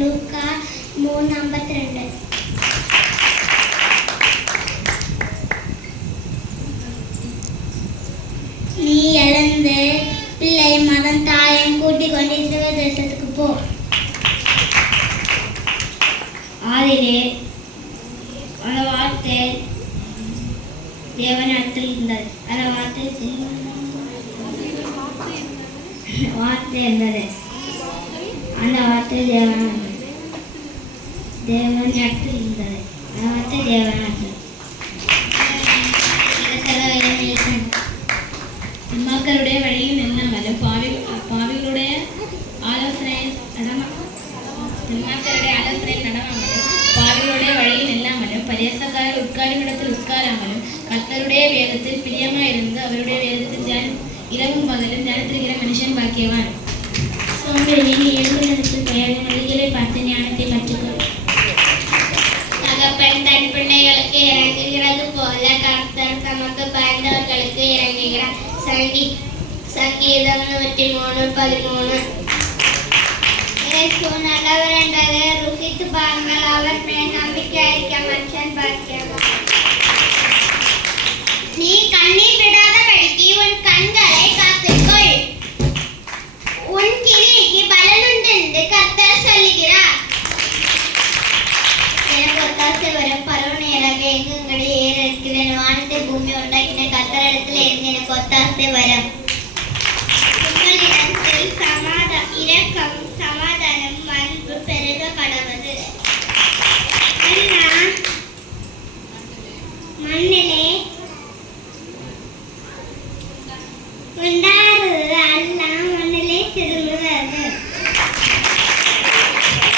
ലൂക്ക 3:52. நீ எழுந்து பிள்ளை மதம் தாயம் கூட்டிக் கொண்டு இஸ்ரவேல் தேசத்துக்கு போ. ஆதிலே அந்த வார்த்தை தேவனிடத்தில் இருந்தது. அந்த வார்த்தை இருந்தது. அந்த வார்த்தை தேவனிடத்தில் இருந்தது. அந்த வார்த்தை தேவனிடத்தில். மக்களுடைய வழியில் நில்லாமலும் பாவிகளுடைய ஆலோசனையில் நடவாமலும் பாவிகளுடைய வழியில் நில்லாமலும் பரியாசக்காரர் உட்காரும் இடத்தில் உட்காராமலும் கர்த்தருடைய வேதத்தில் பிரியமாயிருந்து அவருடைய வேதத்தில் இரவும் பகலும் தியானித்திருக்கிற மனுஷன் பாக்கியவான். சோம்பேறியின் எழுந்திடத்தில் பெயர் நதிகளை பார்த்து ஞானத்தை கற்றுக்கொள். தகப்பன் தன் பிள்ளைகளுக்கு இறங்குகிறது போல கர்த்தர் தமக்கு பயந்தவர்களுக்கு இறங்குகிறார். சங்கீதம் 103:13. நல்லவர் என்றதை ருசித்து பாருங்கள், அவர் மேல் நம்பிக்கை அளிக்க மனுஷன் பாக்கியவான். நீ கண்ணீர் விடாதபடிக்கு உன் கண்களை காத்துக்கொள், உன் கிரிக்கு பலனுண்டு என்று கர்த்தர் சொல்லுகிறார். எனக்கு ஒத்தாசை வரும் பருவ நேரம் எங்குங்களை ஏற இருக்கிறேன். வானத்தை பூமி உண்டாக்கின கர்த்தரிடத்தில் இருந்து எனக்கு ஒத்தாசை வரும். உங்களிடத்தில் இரக்கம் சமாதானம் அன்பு பெருக கடவுது.